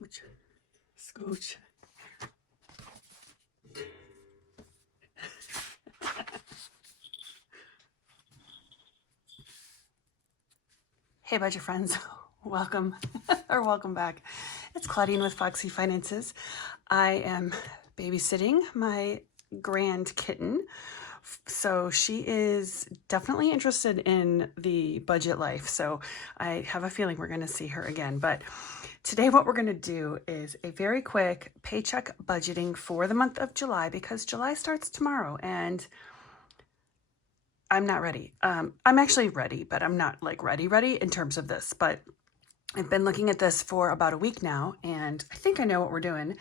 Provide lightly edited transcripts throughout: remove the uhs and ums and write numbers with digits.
Scooch. Scooch. Hey, budget friends. Welcome or welcome back. It's Claudine with Foxy Finances. I am babysitting my grand kitten. So she is definitely interested in the budget life. So I have a feeling we're going to see her again. But today what we're going to do is a very quick paycheck budgeting for the month of July, because July starts tomorrow and I'm not ready. I'm actually ready, but I'm not like ready in terms of this. But I've been looking at this for about a week now, and I think I know what we're doing,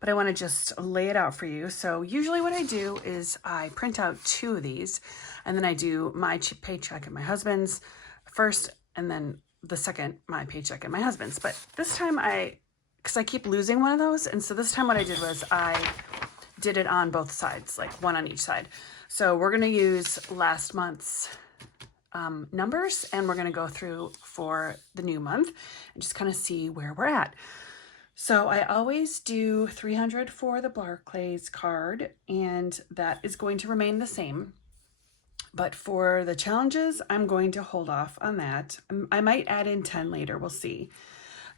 but I want to just lay it out for you. So usually what I do is I print out 2 of these, and then I do my paycheck and my husband's first, and then the second, my paycheck and my husband's. But this time because I keep losing one of those, and so this time what I did was I did it on both sides, like one on each side. So we're going to use last month's numbers, and we're going to go through for the new month and just kind of see where we're at. So I always do $300 for the Barclays card, and that is going to remain the same. But for the challenges, I'm going to hold off on that. I might add in 10 later. We'll see.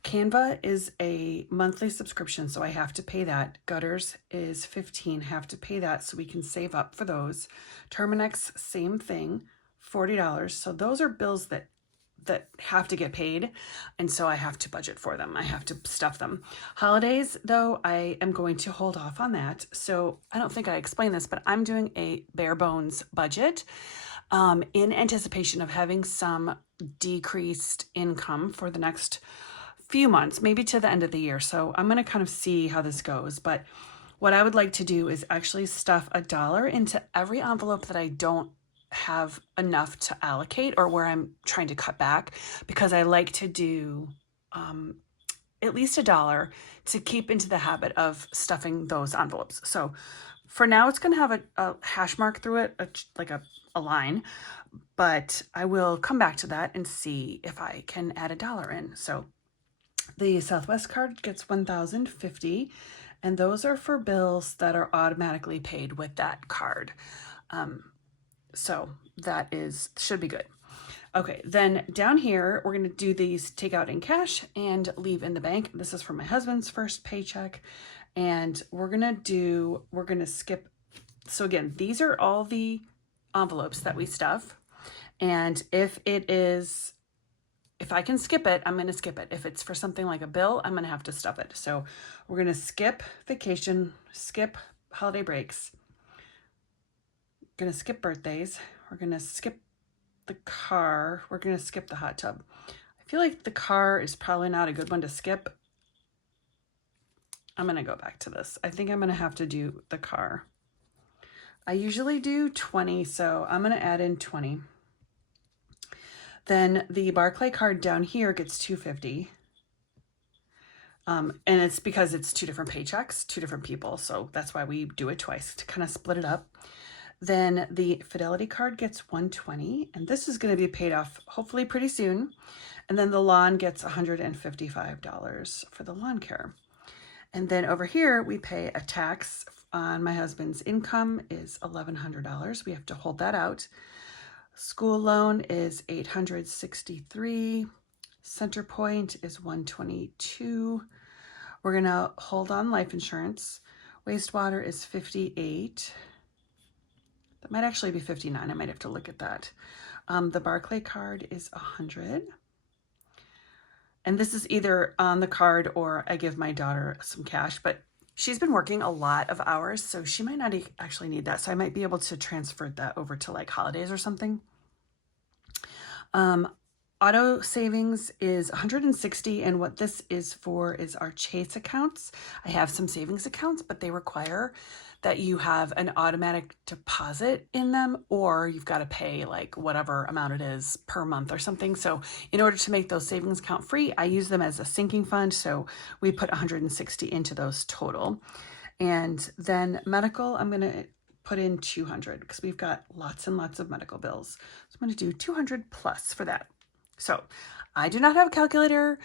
Canva is a monthly subscription, so I have to pay that. Gutters is $15, have to pay that so we can save up for those. Terminex, same thing, $40. So those are bills that have to get paid, and so I have to budget for them. I have to stuff them. Holidays, though, I am going to hold off on that. So I don't think I explained this, but I'm doing a bare bones budget in anticipation of having some decreased income for the next few months, maybe to the end of the year. So I'm going to kind of see how this goes. But what I would like to do is actually stuff $1 into every envelope that I don't have enough to allocate, or where I'm trying to cut back, because I like to do at least $1 to keep into the habit of stuffing those envelopes. So for now, it's going to have a hash mark through it, like a line, but I will come back to that and see if I can add $1 in. So the Southwest card gets $1,050, and those are for bills that are automatically paid with that card. So that should be good. Okay, then down here, we're going to do these take out in cash and leave in the bank. This is for my husband's first paycheck, and we're going to skip. So again, these are all the envelopes that we stuff. And if I can skip it, I'm going to skip it. If it's for something like a bill, I'm going to have to stuff it. So we're going to skip vacation, skip holiday breaks. Going to skip birthdays. We're going to skip the car. We're going to skip the hot tub. I feel like the car is probably not a good one to skip. I'm going to go back to this. I think I'm going to have to do the car. I usually do 20, so I'm going to add in 20. Then the Barclay card down here gets $250. And it's because it's 2 different paychecks, 2 different people. So that's why we do it twice, to kind of split it up. Then the Fidelity card gets $120, and this is going to be paid off hopefully pretty soon. And then the lawn gets $155 for the lawn care. And then over here, we pay a tax on my husband's income is $1,100. We have to hold that out. School loan is $863. Centerpoint is $122. We're going to hold on life insurance. Wastewater is $58. That might actually be $59. I might have to look at that. The Barclay card is $100. And this is either on the card or I give my daughter some cash, but she's been working a lot of hours, so she might not actually need that. So I might be able to transfer that over to like holidays or something. Auto savings is $160, and what this is for is our Chase accounts. I have some savings accounts, but they require that you have an automatic deposit in them, or you've got to pay like whatever amount it is per month or something. So in order to make those savings account free, I use them as a sinking fund. So we put $160 into those total. And then medical, I'm going to put in $200 because we've got lots and lots of medical bills. So I'm going to do $200 plus for that. So I do not have a calculator.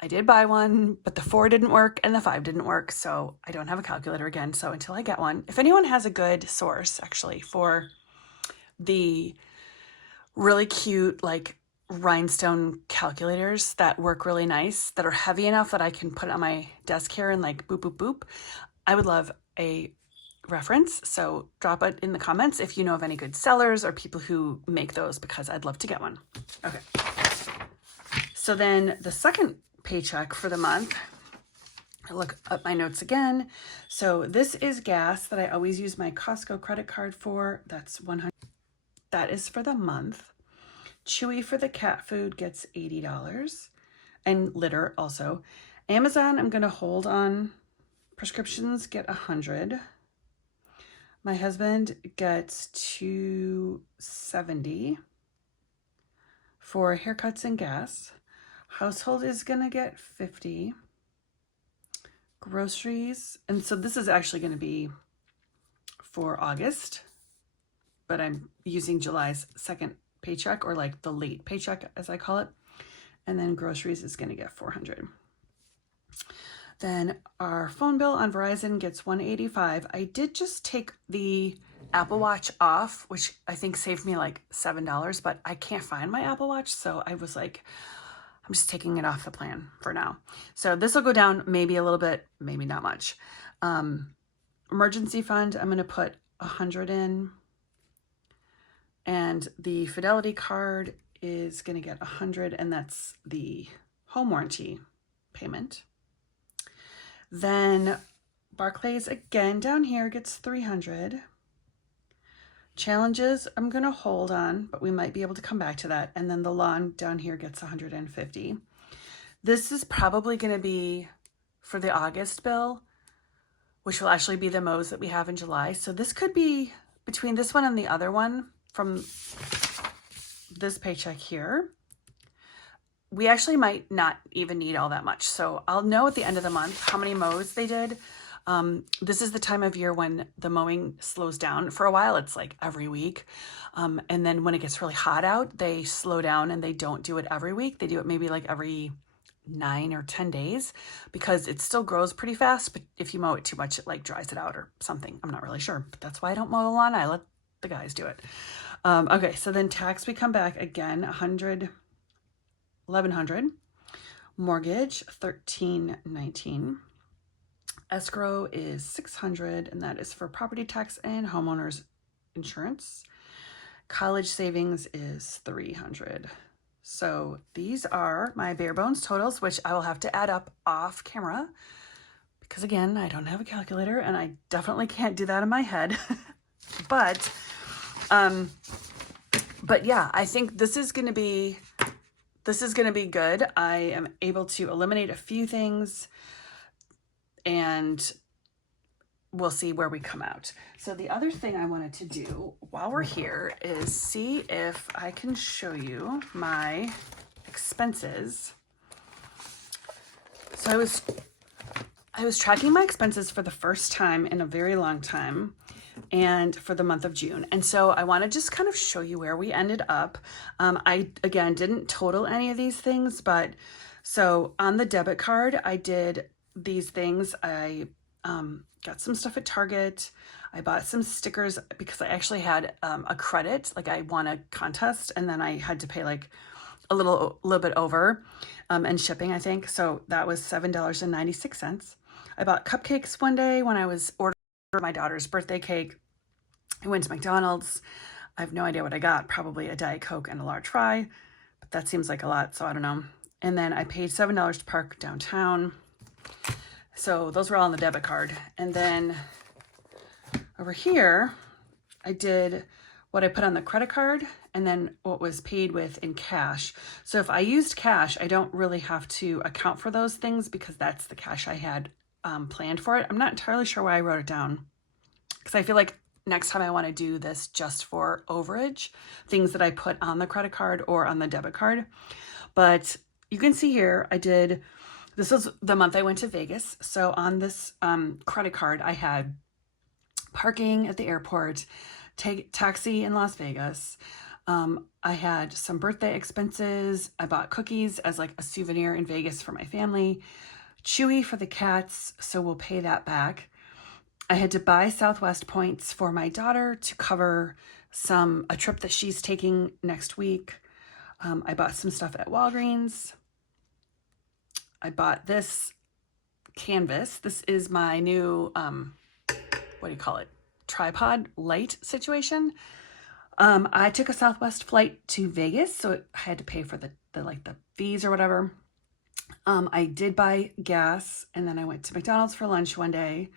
I did buy one, but the 4 didn't work and the 5 didn't work, so I don't have a calculator again. So until I get one, if anyone has a good source actually for the really cute like rhinestone calculators that work really nice, that are heavy enough that I can put it on my desk here and like boop, boop, boop, I would love a reference. So drop it in the comments if you know of any good sellers or people who make those, because I'd love to get one. Okay. So then the second paycheck for the month, I look up my notes again. So this is gas that I always use my Costco credit card for. That's $100. That is for the month. Chewy for the cat food gets $80, and litter also. Amazon, I'm going to hold on. Prescriptions get $100. My husband gets $270 for haircuts and gas. Household is going to get $50. Groceries, and so this is actually going to be for August, but I'm using July's second paycheck, or like the late paycheck as I call it. And then groceries is going to get $400. Then our phone bill on Verizon gets $185. I did just take the Apple Watch off, which I think saved me like $7, but I can't find my Apple Watch. So I was like, I'm just taking it off the plan for now. So this will go down maybe a little bit, maybe not much. Emergency fund, I'm going to put $100 in. And the Fidelity card is going to get $100, and that's the home warranty payment. Then Barclays again down here gets $300. Challenges, I'm going to hold on, but we might be able to come back to that. And then the lawn down here gets $150. This is probably going to be for the August bill, which will actually be the most that we have in July. So this could be between this one and the other one from this paycheck here. We actually might not even need all that much. So I'll know at the end of the month how many mows they did. This is the time of year when the mowing slows down. For a while, it's like every week. And then when it gets really hot out, they slow down and they don't do it every week. They do it maybe like every 9 or 10 days, because it still grows pretty fast. But if you mow it too much, it like dries it out or something. I'm not really sure, but that's why I don't mow the lawn. I let the guys do it. Okay, so then tax, we come back again, $1,100. Mortgage, $1,319. Escrow is $600, and that is for property tax and homeowners insurance. College savings is $300. So these are my bare bones totals, which I will have to add up off camera, because again, I don't have a calculator and I definitely can't do that in my head. But yeah, I think this is going to be good. I am able to eliminate a few things, and we'll see where we come out. So the other thing I wanted to do while we're here is see if I can show you my expenses. So I was tracking my expenses for the first time in a very long time, and for the month of June. And so I want to just kind of show you where we ended up. I, again, didn't total any of these things, but so on the debit card, I did these things. I got some stuff at Target. I bought some stickers because I actually had a credit, like I won a contest, and then I had to pay like a little bit over and shipping, I think. So that was $7.96. I bought cupcakes one day when I was ordering my daughter's birthday cake. I went to McDonald's. I have no idea what I got, probably a Diet Coke and a large fry, but that seems like a lot, so I don't know. And then I paid $7 to park downtown. So those were all on the debit card. And then over here, I did what I put on the credit card and then what was paid with in cash. So if I used cash, I don't really have to account for those things because that's the cash I had planned for it. I'm not entirely sure why I wrote it down, because I feel like next time I want to do this just for overage, things that I put on the credit card or on the debit card. But you can see here, this was the month I went to Vegas. So on this credit card, I had parking at the airport, taxi in Las Vegas, I had some birthday expenses. I bought cookies as like a souvenir in Vegas for my family. Chewy for the cats, so we'll pay that back. I had to buy Southwest points for my daughter to cover a trip that she's taking next week. I bought some stuff at Walgreens. I bought this canvas. This is my new, what do you call it? Tripod light situation. I took a Southwest flight to Vegas, so I had to pay for the fees or whatever. I did buy gas, and then I went to McDonald's for lunch one day.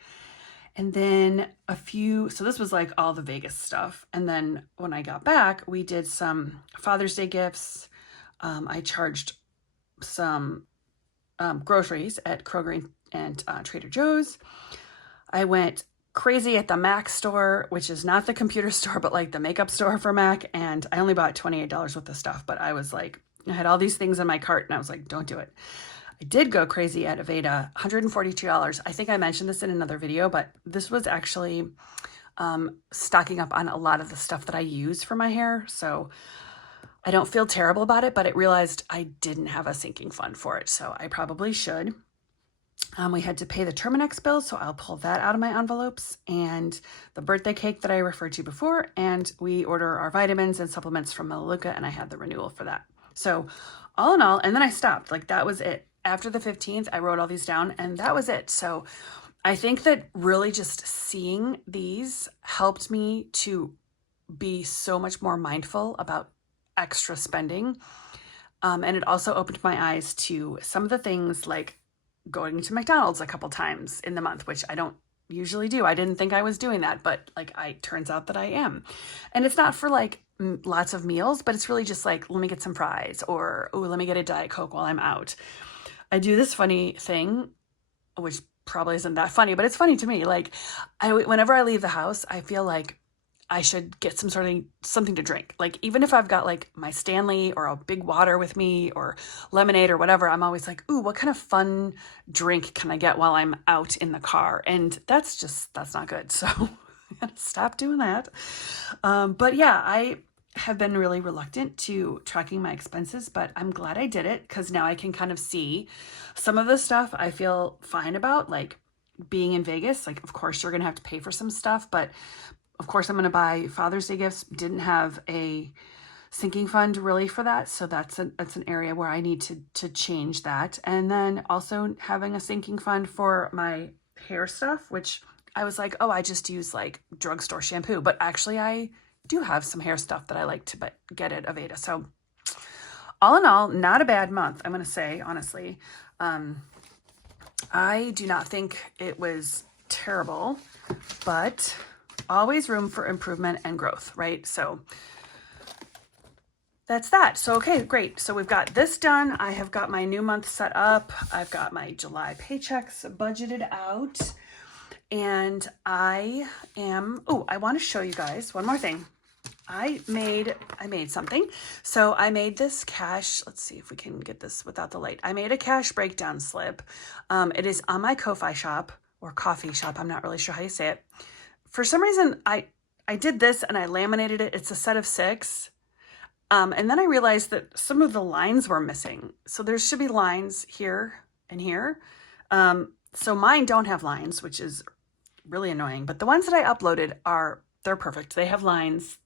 And then so this was like all the Vegas stuff. And then when I got back, we did some Father's Day gifts. I charged some groceries at Kroger and Trader Joe's. I went crazy at the Mac store, which is not the computer store, but like the makeup store for Mac. And I only bought $28 worth of stuff, but I was like, I had all these things in my cart and I was like, don't do it. I did go crazy at Aveda, $142. I think I mentioned this in another video, but this was actually stocking up on a lot of the stuff that I use for my hair. So I don't feel terrible about it, but I realized I didn't have a sinking fund for it. So I probably should. We had to pay the Terminex bill, so I'll pull that out of my envelopes, and the birthday cake that I referred to before, and we order our vitamins and supplements from Melaleuca, and I had the renewal for that. So all in all, and then I stopped. Like that was it. After the 15th, I wrote all these down, and that was it. So I think that really just seeing these helped me to be so much more mindful about extra spending. And it also opened my eyes to some of the things like going to McDonald's a couple times in the month, which I don't usually do. I didn't think I was doing that, but like turns out that I am. And it's not for like lots of meals, but it's really just like, let me get some fries, or oh, let me get a Diet Coke while I'm out. I do this funny thing, which probably isn't that funny, but it's funny to me. Like whenever I leave the house, I feel like I should get something to drink. Like even if I've got like my Stanley or a big water with me or lemonade or whatever, I'm always like, ooh, what kind of fun drink can I get while I'm out in the car? And that's not good. So I gotta stop doing that. But yeah, I have been really reluctant to tracking my expenses, but I'm glad I did it because now I can kind of see some of the stuff I feel fine about, like being in Vegas. Like, of course, you're going to have to pay for some stuff, but of course, I'm going to buy Father's Day gifts. Didn't have a sinking fund really for that. So that's an area where I need to change that. And then also having a sinking fund for my hair stuff, which I was like, oh, I just use like drugstore shampoo. But actually, I do have some hair stuff that I like to get at Aveda. So all in all, not a bad month, I'm going to say, honestly. I do not think it was terrible, but always room for improvement and growth, right? So that's that. So, okay, great. So we've got this done. I have got my new month set up. I've got my July paychecks budgeted out. And I want to show you guys one more thing. I made something. So I made this cash. Let's see if we can get this without the light. I made a cash breakdown slip. It is on my Ko-Fi shop or coffee shop. I'm not really sure how you say it. For some reason, I did this and I laminated it. It's a set of 6. And then I realized that some of the lines were missing. So there should be lines here and here. So mine don't have lines, which is really annoying. But the ones that I uploaded they're perfect. They have lines.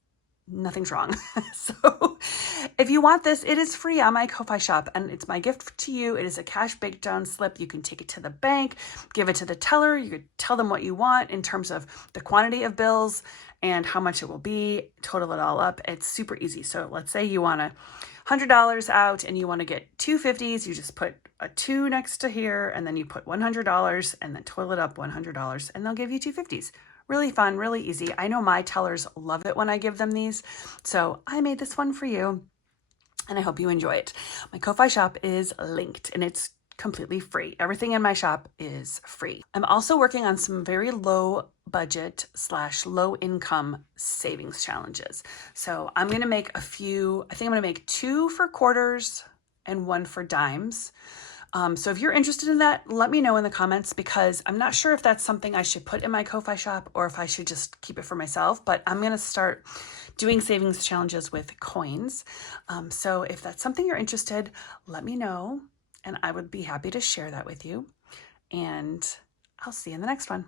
Nothing's wrong. So if you want this, it is free on my Ko-Fi shop, and it's my gift to you. It is a cash breakdown slip. You can take it to the bank, give it to the teller. You could tell them what you want in terms of the quantity of bills and how much it will be, total it all up. It's super easy. So let's say you want $100 out and you want to get 2 50s. You just put a 2 next to here, and then you put $100 and then total it up $100, and they'll give you 2 50s. Really fun, really easy. I know my tellers love it when I give them these. So I made this one for you, and I hope you enjoy it. My Ko-Fi shop is linked, and it's completely free. Everything in my shop is free. I'm also working on some very low budget / low income savings challenges. So I'm going to make I think I'm going to make 2 for quarters and 1 for dimes. So if you're interested in that, let me know in the comments, because I'm not sure if that's something I should put in my Ko-Fi shop or if I should just keep it for myself, but I'm going to start doing savings challenges with coins. So if that's something you're interested, let me know, and I would be happy to share that with you. And I'll see you in the next one.